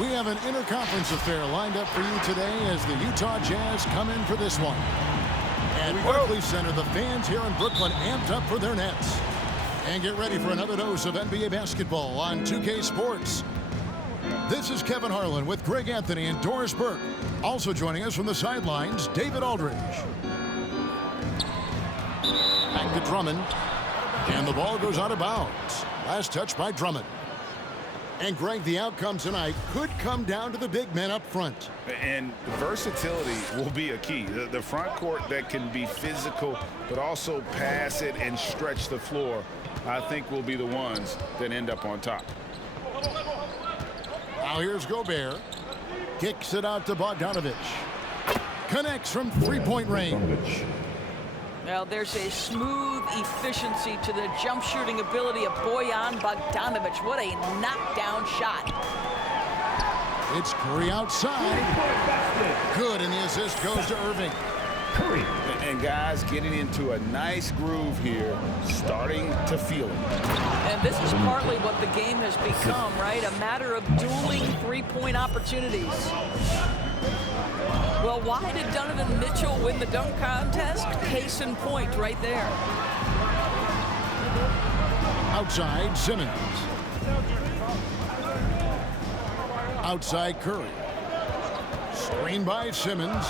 We have an interconference affair lined up for you today as the Utah Jazz come in for this one. At Barclays Center, the fans here in Brooklyn amped up for their Nets. And get ready for another dose of NBA basketball on 2K Sports. This is Kevin Harlan with Greg Anthony and Doris Burke. Also joining us from the sidelines, David Aldridge. Back to Drummond. And the ball goes out of bounds. Last touch by Drummond. And Greg, the outcome tonight could come down to the big men up front. And versatility will be a key. The front court that can be physical, but also pass it and stretch the floor, I think will be the ones that end up on top. Now here's Gobert. Kicks it out to Bogdanovic. Connects from three-point range. Well, there's a smooth efficiency to the jump shooting ability of Bojan Bogdanovic. What a knockdown shot. It's Curry outside. Good, and the assist goes to Irving. Curry. And guys getting into a nice groove here, starting to feel it. And this is partly what the game has become, right? A matter of dueling three-point opportunities. Well, why did Donovan Mitchell win the dunk contest? Case in point right there. Outside, Simmons. Outside, Curry. Screen by Simmons.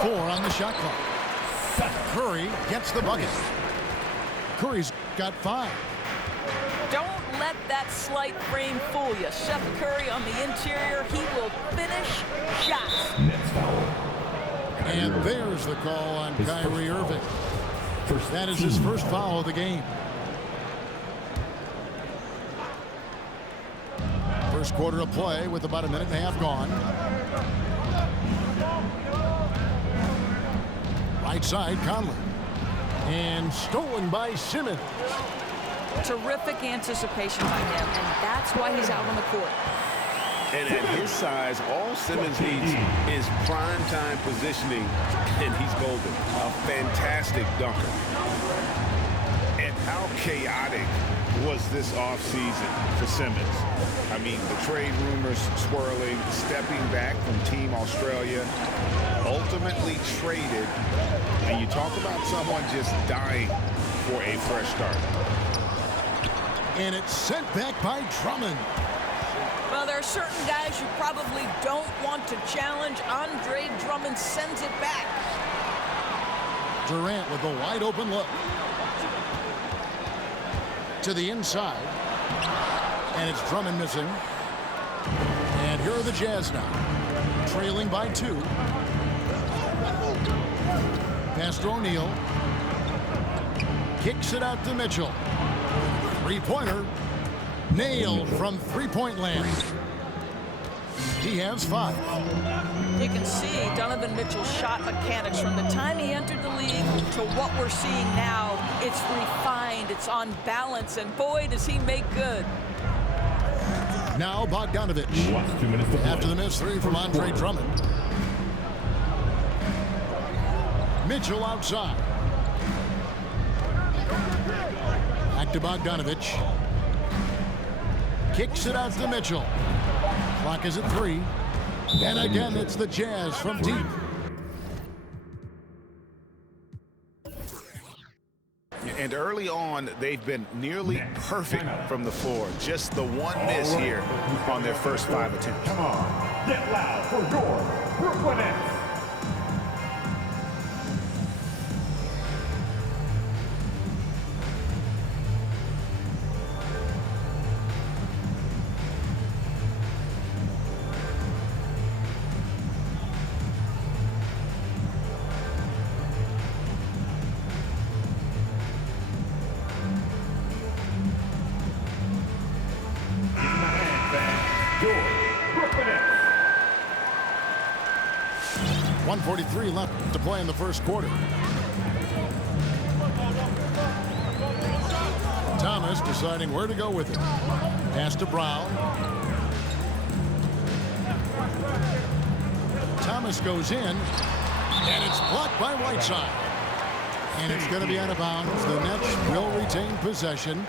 4 on the shot clock. Curry gets the bucket. Curry's got 5. Don't let that slight frame fool you. Seth Curry on the interior. He will finish shots. And there's the call on Kyrie Irving. That is his first foul of the game. First quarter of play with about a minute and a half gone. Right side, Conley. And stolen by Simmons. Terrific anticipation by him, and that's why he's out on the court. And at his size, all Simmons needs is prime-time positioning, and he's golden. A fantastic dunker. And how chaotic was this offseason for Simmons? I mean, the trade rumors swirling, stepping back from Team Australia, ultimately traded, and you talk about someone just dying for a fresh start. And it's sent back by Drummond. Well, there are certain guys you probably don't want to challenge. Andre Drummond sends it back. Durant with a wide open look. To the inside. And it's Drummond missing. And here are the Jazz now. Trailing by 2. Pass to O'Neal. Kicks it out to Mitchell. Three-pointer. Nailed from three-point land. He has 5. You can see Donovan Mitchell's shot mechanics from the time he entered the league to what we're seeing now. It's refined, it's on balance, and boy, does he make good. Now Bogdanovic. After the missed 3 from Andre Drummond. Mitchell outside. Back to Bogdanovic. Kicks it out to Mitchell. Clock is at 3. And again, it's the Jazz from deep. And early on, they've been nearly perfect from the floor. Just the one miss here on their first 5 attempts. Come on, get loud for your Brooklyn Nets. Your Brooklyn Nets. 1:43 left to play in the first quarter. Thomas deciding where to go with it. Pass to Brown. Thomas goes in, and it's blocked by Whiteside. And it's going to be out of bounds. The Nets will retain possession.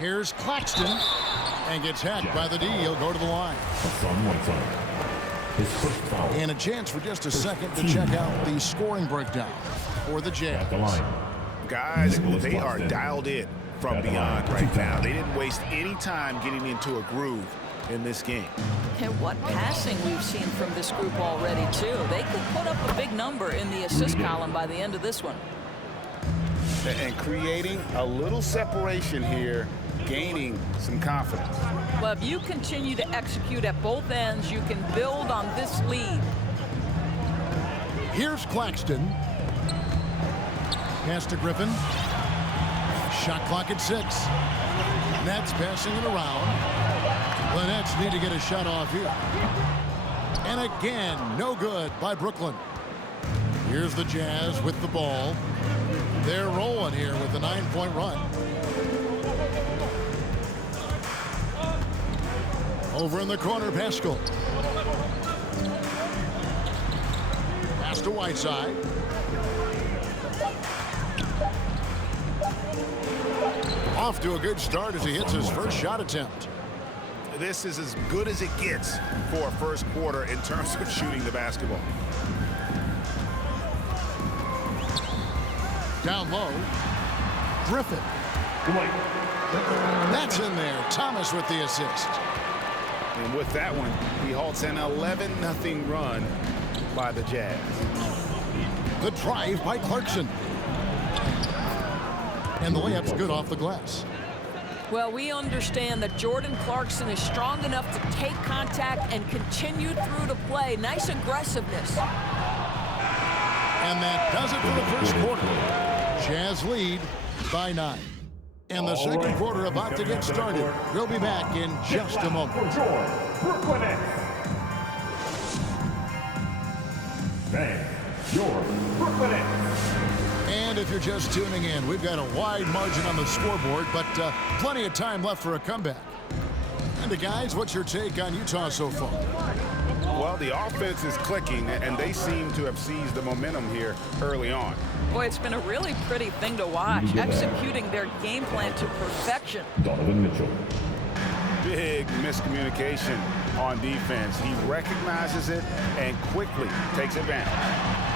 Here's Claxton. And gets hacked by the D. He'll go to the line. Hassan Whiteside. His first foul. And a chance for just a second to check out the scoring breakdown for the Jazz. At the line. Guys, they are dialed in from beyond right now. They didn't waste any time getting into a groove in this game. And what passing we've seen from this group already, too. They could put up a big number in the assist column by the end of this one. And creating a little separation here, gaining some confidence. Well, if you continue to execute at both ends, you can build on this lead. Here's Claxton. Pass to Griffin. Shot clock at 6. Nets passing it around. The Nets need to get a shot off here. And again, no good by Brooklyn. Here's the Jazz with the ball. They're rolling here with a 9-point run. Over in the corner, Pascal. Pass to Whiteside. Off to a good start as he hits his first shot attempt. This is as good as it gets for a first quarter in terms of shooting the basketball. Down low. Griffin. That's in there. Thomas with the assist. And with that one, he halts an 11-0 run by the Jazz. The drive by Clarkson. And the layup's good off the glass. Well, we understand that Jordan Clarkson is strong enough to take contact and continue through to play. Nice aggressiveness. And that does it for the first quarter. Jazz lead by 9. And the second quarter about to get started. We'll be back in just a moment. For your Brooklyn Nets. Bang. Your Brooklyn Nets. And if you're just tuning in, we've got a wide margin on the scoreboard, but plenty of time left for a comeback. And guys, what's your take on Utah so far? Well, the offense is clicking, and they seem to have seized the momentum here early on. Boy, it's been a really pretty thing to watch, executing their game plan to perfection. Donovan Mitchell. Big miscommunication on defense. He recognizes it and quickly takes advantage.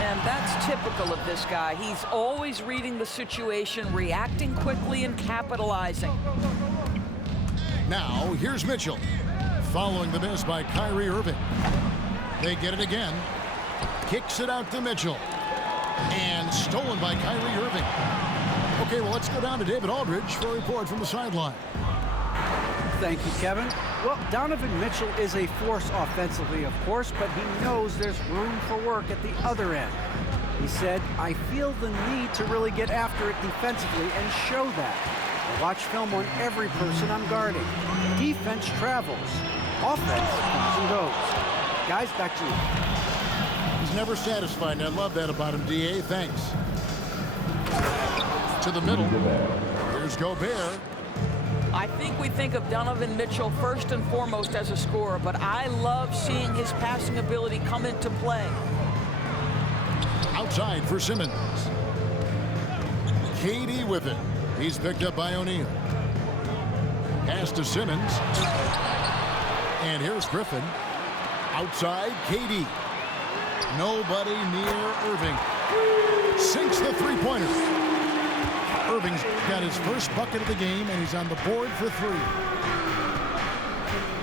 And that's typical of this guy. He's always reading the situation, reacting quickly, and capitalizing. Now, here's Mitchell. Following the miss by Kyrie Irving. They get it again. Kicks it out to Mitchell. And stolen by Kyrie Irving. Okay, well, let's go down to David Aldridge for a report from the sideline. Thank you, Kevin. Well, Donovan Mitchell is a force offensively, of course, but he knows there's room for work at the other end. He said, I feel the need to really get after it defensively and show that. I watch film on every person I'm guarding. Defense travels. Offense comes and goes. Guys, back to you. He's never satisfied, and I love that about him, D.A. Thanks. To the middle. Here's Gobert. I think we think of Donovan Mitchell first and foremost as a scorer, but I love seeing his passing ability come into play. Outside for Simmons. KD with it. He's picked up by O'Neal. Pass to Simmons. And here's Griffin. Outside, KD. Nobody near Irving. Sinks the three-pointer. Irving's got his first bucket of the game, and he's on the board for 3.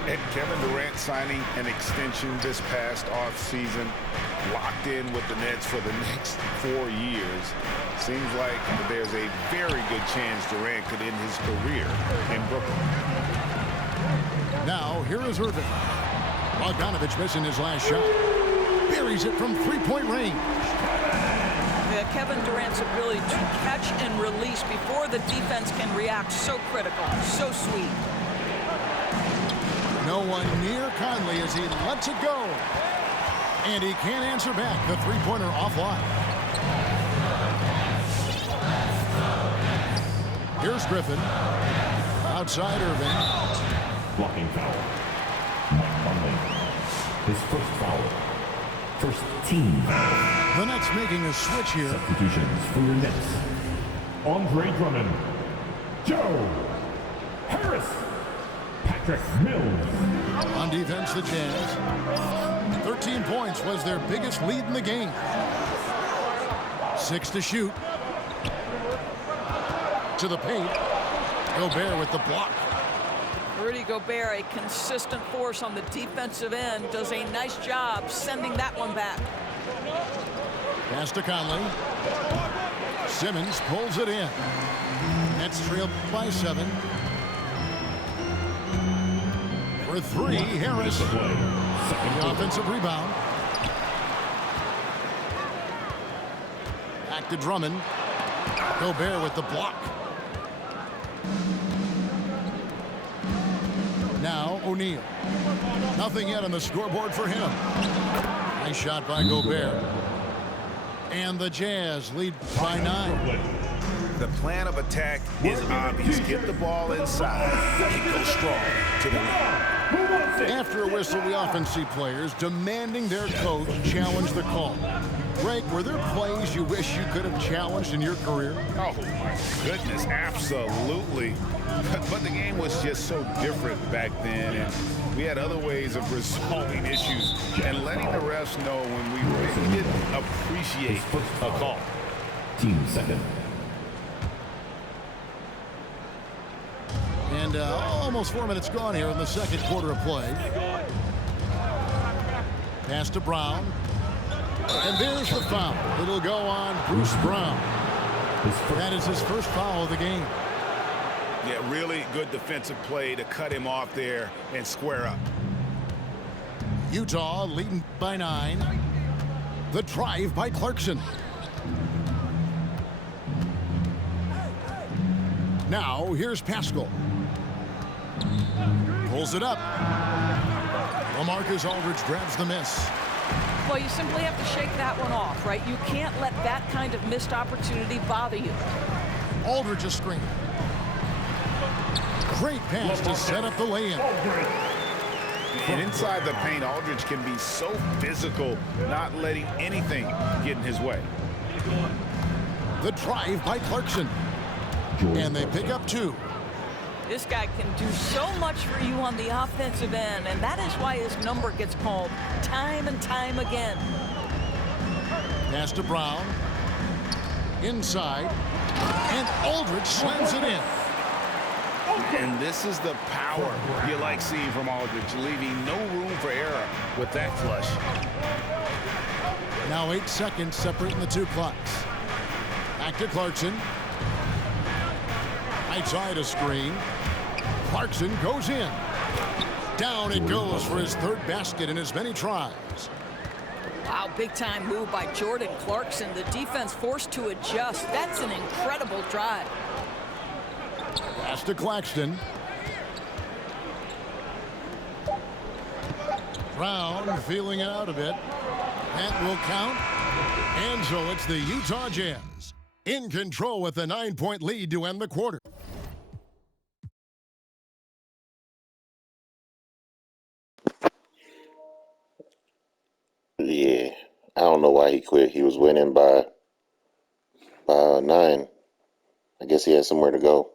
And Kevin Durant signing an extension this past offseason, locked in with the Nets for the next 4 years. Seems like there's a very good chance Durant could end his career in Brooklyn. Now, here is Irving. Bogdanovich missing his last shot. Buries it from three-point range. Kevin Durant's ability to catch and release before the defense can react, so critical, so sweet. No one near Conley as he lets it go. And he can't answer back. The three-pointer offline. Here's Griffin. Outside Irving. Blocking foul. Mike Conley. His first foul. First team foul. The Nets making a switch here. Substitutions for your Nets. Andre Drummond. Joe Harris. Patrick Mills. On defense, the Jazz. 13 points was their biggest lead in the game. 6 to shoot. To the paint. Gobert with the block. Rudy Gobert, a consistent force on the defensive end, does a nice job sending that one back. Pass to Conley. Simmons pulls it in. Nets trailed by 7. For 3, Harris. The offensive rebound. Back to Drummond. Gobert with the block. Now O'Neal. Nothing yet on the scoreboard for him. Nice shot by Gobert. And the Jazz lead by 9. The plan of attack is obvious. Get the ball inside and go strong to the rim. After a whistle, we often see players demanding their coach challenge the call. Greg, were there plays you wish you could have challenged in your career? Oh, my goodness, absolutely. But the game was just so different back then, and we had other ways of resolving issues and letting the refs know when we really didn't appreciate a call. Team second. And almost 4 minutes gone here in the second quarter of play. Pass to Brown. And there's the foul. It'll go on Bruce Brown. That is his first foul of the game. Yeah, really good defensive play to cut him off there and square up. Utah leading by 9. The drive by Clarkson. Now here's Pascal. Pulls it up. LaMarcus Aldridge grabs the miss. Well, you simply have to shake that one off, right? You can't let that kind of missed opportunity bother you. Aldridge a screen. Great pass to set up the lay-in. And inside the paint, Aldridge can be so physical, not letting anything get in his way. The drive by Clarkson. And they pick up 2. This guy can do so much for you on the offensive end, and that is why his number gets called time and time again. Pass to Brown. Inside. And Aldridge slams it in. And this is the power you like seeing from Aldridge, leaving no room for error with that flush. Now 8 seconds separating the 2 clocks. Back to Clarkson. Right side a screen. Clarkson goes in. Down it goes for his 3rd basket in as many tries. Wow, big-time move by Jordan Clarkson. The defense forced to adjust. That's an incredible drive. Pass to Claxton. Brown feeling it out a bit. That will count. And so it's the Utah Jazz in control with a 9-point lead to end the quarter. Yeah, I don't know why he quit. He was winning by 9. I guess he had somewhere to go.